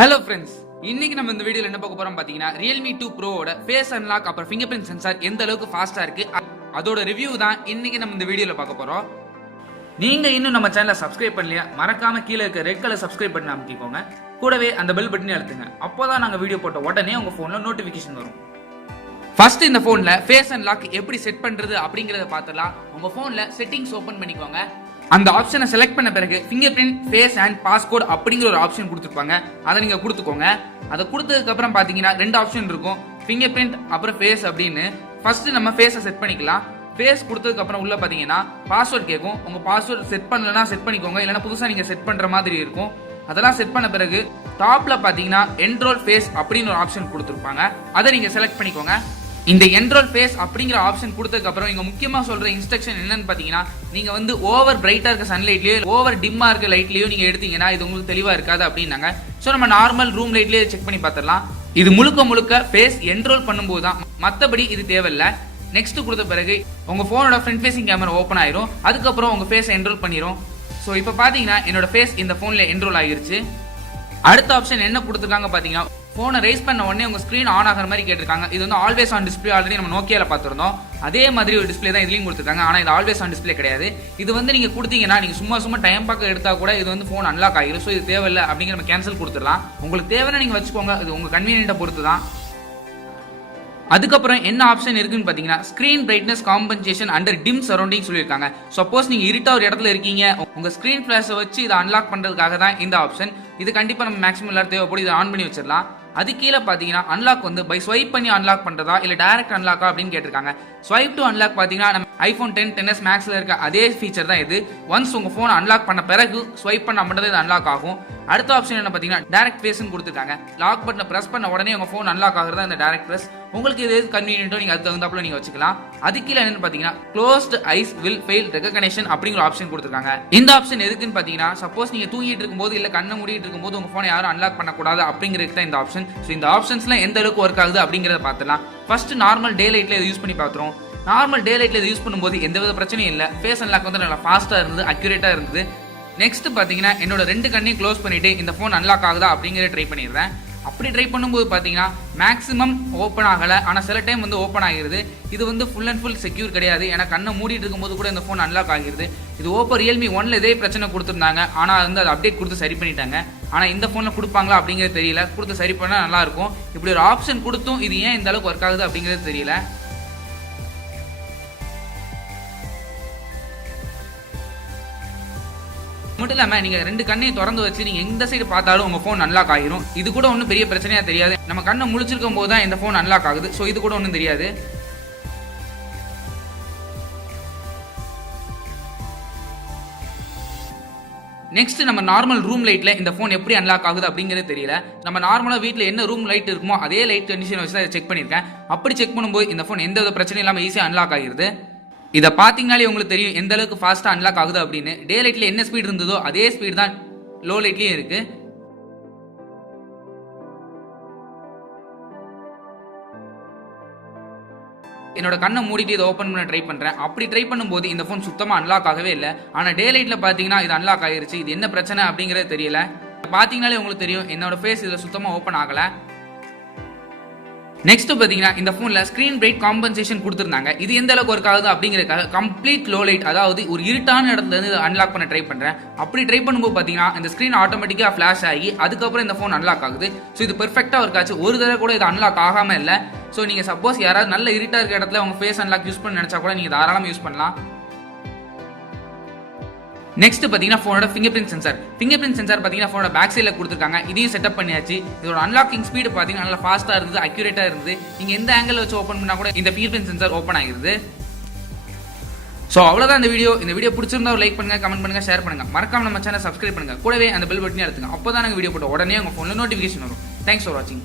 Hello friends, இன்னைக்கு நம்ம இந்த வீடியோல என்ன பார்க்க போறோம் பாத்தீங்கன்னா Realme 2 Pro ஓட ஃபேஸ் அன்லாக் அப்புறம் fingerprint சென்சார் எந்த அளவுக்கு ஃபாஸ்டா இருக்கு அதோட ரிவ்யூ தான் இன்னைக்கு நம்ம இந்த வீடியோல பார்க்க போறோம். நீங்க இன்னும் நம்ம சேனலை சப்ஸ்கிரைப் பண்ணலையா மறக்காம கீழ இருக்க ரெட் கலர் சப்ஸ்கிரைப் பட்டன் அமுக்கிக்கோங்க. கூடவே அந்த பெல் பட்டனை அழுத்துங்க. அப்போதான் நாங்க வீடியோ போட்ட உடனே உங்க போன்ல நோட்டிபிகேஷன் வரும். ஃபர்ஸ்ட் இந்த போன்ல ஃபேஸ் அன்லாக் எப்படி செட் பண்றது அப்படிங்கறத பார்த்தலாம். உங்க போன்ல செட்டிங்ஸ் ஓபன் பண்ணிக்கோங்க. அந்த ஆப்ஷனை செலக்ட் பண்ண பிறகு fingerprint, face and passcode அப்படிங்கிற ஒரு ஆப்ஷன் கொடுத்துருப்பாங்க. அதை நீங்க கொடுத்துக்கோங்க. அதை கொடுத்ததுக்கு அப்புறம் பாத்தீங்கன்னா ரெண்டு ஆப்ஷன் இருக்கும், fingerprint அப்புறம் face அப்படின்னு. ஃபர்ஸ்ட் நம்ம ஃபேஸை செட் பண்ணிக்கலாம். ஃபேஸ் கொடுத்ததுக்கு அப்புறம் உள்ள பாத்தீங்கன்னா பாஸ்வேர்ட் கேட்கும். உங்க பாஸ்வேர்ட் செட் பண்ணலன்னா செட் பண்ணிக்கோங்க, இல்லைன்னா புதுசா நீங்க செட் பண்ற மாதிரி இருக்கும். அதெல்லாம் செட் பண்ண பிறகு டாப்ல பாத்தீங்கன்னா என்ரோல் ஃபேஸ் அப்படின்னு ஒரு ஆப்ஷன் கொடுத்துருப்பாங்க. அதை நீங்க செலக்ட் பண்ணிக்கோங்க. இந்த என்ரோல் ஃபேஸ் அப்படிங்கிற ஆப்ஷன் கொடுத்ததுக்கு அப்புறம் இங்க முக்கியமா சொல்ற இன்ஸ்ட்ரக்ஷன் என்னன்னு பாத்தீங்கன்னா, நீங்க வந்து ஓவர் பிரைட்டா இருக்க சன்லைட்லயோ ஓவர் டிம்மா இருக்க லைட்லயோ நீங்க எடுத்தீங்கன்னா இது உங்களுக்கு தெளிவா இருக்காது அப்படின்னாங்க. சோ நம்ம நார்மல் ரூம் லைட்லயே செக் பண்ணி பார்த்துடலாம். இது முழுக்க ஃபேஸ் என்ரோல் பண்ணும்போது தான், மத்தபடி இது தேவையில்லை. நெக்ஸ்ட் கொடுத்த பிறகு உங்க போனோட ஃப்ரண்ட் ஃபேசிங் கேமரா ஓபன் ஆயிரும். அதுக்கப்புறம் உங்க ஃபேஸ் என்ரோல் பண்ணிரும். சோ இப்போ பாத்தீங்கன்னா என்னோட ஃபேஸ் இந்த போன்ல என்ரோல் ஆகிருச்சு. அடுத்த ஆப்ஷன் என்ன கொடுத்துருக்காங்க பாத்தீங்கன்னா, போனை ரைஸ் பண்ண உடனே உங்க ஸ்கிரீன் ஆன் ஆகிற மாதிரி கேட்டிருக்காங்க. இது வந்து ஆல்வேஸ் ஆன் டிஸ்பிளே. ஆல்ரெடி நம்ம நோக்கியால பார்த்திருந்தோம். அதே மாதிரி ஒரு டிஸ்பிளே தான் இதுலயும் கொடுத்துருக்காங்க. ஆனா இது ஆல்வேஸ் ஆன் டிஸ்பிளே கிடையாது. இது வந்து நீங்க கொடுத்தீங்கன்னா நீங்க சும்மா டைம் பார்க்க எடுத்தா கூட இது வந்து போன் அன்லாக் ஆகிரும். ஸோ இது தேவையில்லை அப்படிங்கிற நம்ம கேன்சல் கொடுத்துடலாம். உங்களுக்கு தேவைன்னா நீங்க வச்சுக்கோங்க, இது உங்க கன்வீனியன்ட்டை பொறுத்து தான். அதுக்கப்புறம் என்ன ஆப்ஷன் இருக்குன்னு பாத்தீங்கன்னா, screen brightness compensation under dim surrounding சொல்லியிருக்காங்க. சப்போஸ் நீங்க இருட்டா ஒரு இடத்துல இருக்கீங்க, உங்க ஸ்கிரீன் ஃபிளாஷை வச்சு இதை அன்லாக் பண்றதுக்காக தான் இந்த ஆப்ஷன். இது கண்டிப்பா நம்ம மேக்ஸிமம் எல்லாரும் தேவைப்படும். இதை ஆன் பண்ணி வச்சிடலாம். அது கீழே பாத்தீங்கன்னா அன்லாக் வந்து பை ஸ்வைப் பண்ணி அன்லாக் பண்றதா இல்ல டைரக்ட் அன்லாக்கா அப்படின்னு கேட்டிருக்காங்க. ஸ்வைப் டு அன்லாக் பாத்தீங்கன்னா நம்ம ஐபோன் 10, 10s மேக்ஸ்ல இருக்க அதே ஃபீச்சர் தான் இது. ஒன்ஸ் உங்க போன் அன்லாக் பண்ண பிறகு ஸ்வைப் பண்ண மட்டும் இது அன்லாக் ஆகும். அடுத்த ஆப்ஷன் என்ன பாத்தீங்கன்னா டைரக்ட் ஃபேஸ்னு கொடுத்துருக்காங்க. லாக் பட்டனை பிரஸ் பண்ண உடனே உங்க போன் அன்லாக் ஆகுறதா இந்த டைரக்ட் பிரஸ். உங்களுக்கு இது கன்வீனியன்ட்டோ நீங்க அதுக்கு தகுந்தாப்புல நீங்க வச்சுக்கலாம். அது கீழே என்னன்னு பாத்தீங்கன்னா closed eyes will fail recognition அப்படிங்கிற ஆப்ஷன் கொடுத்துருக்காங்க. இந்த ஆப்ஷன் எதுக்குன்னு பாத்தீங்கன்னா, சப்போஸ் நீங்க தூங்கிட்டு இருக்கும்போது இல்ல கண்ணை மூடிட்டு இருக்கும்போது உங்க போனை யாரும் அன்லாக் பண்ணக்கூடாது அப்படிங்கிறது தான் இந்த ஆப்ஷன். ஸோ இந்த ஆப்ஷன்ஸ்லாம் எந்த அளவுக்கு ஒர்க் ஆகுது அப்படிங்கிறத பார்த்துலாம். ஃபர்ஸ்ட் நார்மல் டே லைட்ல இதை யூஸ் பண்ணி பார்த்துரும். நார்மல் டே லைட்ல இதை யூஸ் பண்ணும்போது எந்தவித பிரச்சனையும் இல்லை. ஃபேஸ் அன்லாக் வந்து நல்லா ஃபாஸ்டா இருந்தது, அக்யூரேட்டா இருந்தது. நெக்ஸ்ட் பாத்தீங்கன்னா என்னோட ரெண்டு கண்ணையும் க்ளோஸ் பண்ணிட்டு இந்த போன் அன்லாக் ஆகுதா அப்படிங்கிறத ட்ரை பண்ணிடுறேன். அப்படி ட்ரை பண்ணும்போது பாத்தீங்கன்னா மேக்ஸிமம் ஓப்பன் ஆகல, ஆனா சில டைம் வந்து ஓப்பன் ஆகிருது. இது வந்து ஃபுல் அண்ட் ஃபுல் செக்யூர் கிடையாது. ஏன்னா கண்ணை மூடிட்டு இருக்கும்போது கூட இந்த போன் அன்லாக் ஆகிருது. இது ஓப்போ Realme 1ல இதே பிரச்சனை கொடுத்துருந்தாங்க. ஆனா வந்து அது அப்டேட் கொடுத்து சரி பண்ணிட்டாங்க. ஆனா இந்த போன்ல கொடுப்பாங்களா அப்படிங்கிறது தெரியல. கொடுத்து சரி பண்ணா நல்லா இருக்கும். இப்படி ஒரு ஆப்ஷன் கொடுத்தும் இது ஏன் இந்த அளவுக்கு ஒர்க் ஆகுது அப்படிங்கிறது தெரியல. மட்டும் இல்லாம நீங்க ரெண்டு கண்ணையும் திறந்து வச்சு நீங்க எந்த சைடு பார்த்தாலும் உங்க போன் அன்லாக் ஆகிரும். இது கூட ஒன்றும் பெரிய பிரச்சனையா தெரியாது. நம்ம கண்ணை முழிச்சிருக்கும் போது தான் இந்த போன் அன்லாக் ஆகுது. ஸோ இது கூட ஒன்றும் தெரியாது. நெக்ஸ்ட் நம்ம நார்மல் ரூம் லைட்ல இந்த போன் எப்படி அன்லாக் ஆகுது அப்படிங்கிறது தெரியல. நம்ம நார்மலா வீட்டில் என்ன ரூம் லைட் இருக்குமோ அதே லைட் கண்டிஷன் வச்சு அதை செக் பண்ணியிருக்கேன். அப்படி செக் பண்ணும்போது இந்த போன் எந்த வித பிரச்சனையும் இல்லாமல் ஈஸியாக அன்லாக் ஆகிருது. இதை பார்த்தீங்கனாலே உங்களுக்கு தெரியும் எந்த அளவுக்கு ஃபாஸ்ட்டாக அன்லாக் ஆகுது அப்படின்னு. டே லைட்ல என்ன ஸ்பீட் இருந்ததோ அதே ஸ்பீட் தான் லோ லைட்லயும் இருக்கு. என்னோட கண்ணை மூடிட்டு இதை ஓப்பன் பண்ண ட்ரை பண்றேன். அப்படி ட்ரை பண்ணும்போது இந்த போன் சுத்தமா அன்லாக் ஆகவே இல்லை. ஆனா டே லைட்ல பாத்தீங்கன்னா இது அன்லாக் ஆயிருச்சு. இது என்ன பிரச்சனை அப்படிங்கிறது தெரியல. பாத்தீங்கனாலே உங்களுக்கு தெரியும் என்னோட ஃபேஸ் இதுல சுத்தமா ஓப்பன் ஆகல. நெக்ஸ்ட் பாத்தீங்கன்னா இந்த போன்ல ஸ்கிரீன் பிரைட் காம்பன்சேஷன் கொடுத்திருந்தாங்க. இது எந்த அளவுக்கு ஒர்க் ஆகுது அப்படிங்கறதுக்காக கம்ப்ளீட் லோ லைட், அதாவது ஒரு இருட்டான இடத்துல இருந்து அன்லாக் பண்ண ட்ரை பண்றேன். அப்படி ட்ரை பண்ணும்போது பாத்தீங்கன்னா இந்த ஸ்கிரீன் ஆட்டோமேட்டிக்கா ஃபிளாஷ் ஆகி அதுக்கப்புறம் இந்த போன் அன்லாக் ஆகுது. ஸோ இது பெர்ஃபெக்டா ஒர்க் ஆச்சு. ஒரு தடவை கூட இது அன்லாக் ஆகாம இல்லை. ஸோ நீங்க சப்போஸ் யாராவது நல்ல இருட்டா இருக்க இடத்துல உங்க ஃபேஸ் அன்லாக் யூஸ் பண்ண நினைச்சா கூட நீங்க தாராளமா யூஸ் பண்ணலாம். நெக்ஸ்ட் பாத்தீங்கன்னா போனோட ஃபிங்கர்பிரிண்ட் சென்சார். ஃபிங்கர்பிரிண்ட் சென்சார் பாத்தீங்கன்னா போனோட பேக் சைடில் கொடுத்துருக்காங்க. இதையும் செட்டப் பண்ணியாச்சு. இதோட அன்லாக்கிங் ஸ்பீடு பாத்தீங்கன்னா நல்லா ஃபாஸ்டா இருந்தது, அக்யூரேட்டா இருந்தது. நீங்க எந்த ஆங்கிள் வச்சு ஓப்பன் பண்ணா கூட இந்த ஃபிங்கர்பிரிண்ட் சென்சார் ஓப்பன் ஆகிருது. ஸோ அவ்வளோதான் இந்த வீடியோ. இந்த வீடியோ பிடிச்சிருந்தா ஒரு லைக் பண்ணுங்க, கமெண்ட் பண்ணுங்க, ஷேர் பண்ணுங்க. மறக்காம நம்ம சேனல் சப்ஸ்கிரைப் பண்ணுங்க. கூடவே அந்த பெல் பட்டனையும் அழுத்துங்க. அப்போதான் நாங்கள் வீடியோ போட்ட உடனே உங்க போன்ல நோட்டிஃபிகேஷன் வரும். தேங்க்ஸ் ஃபார் வாட்சிங்.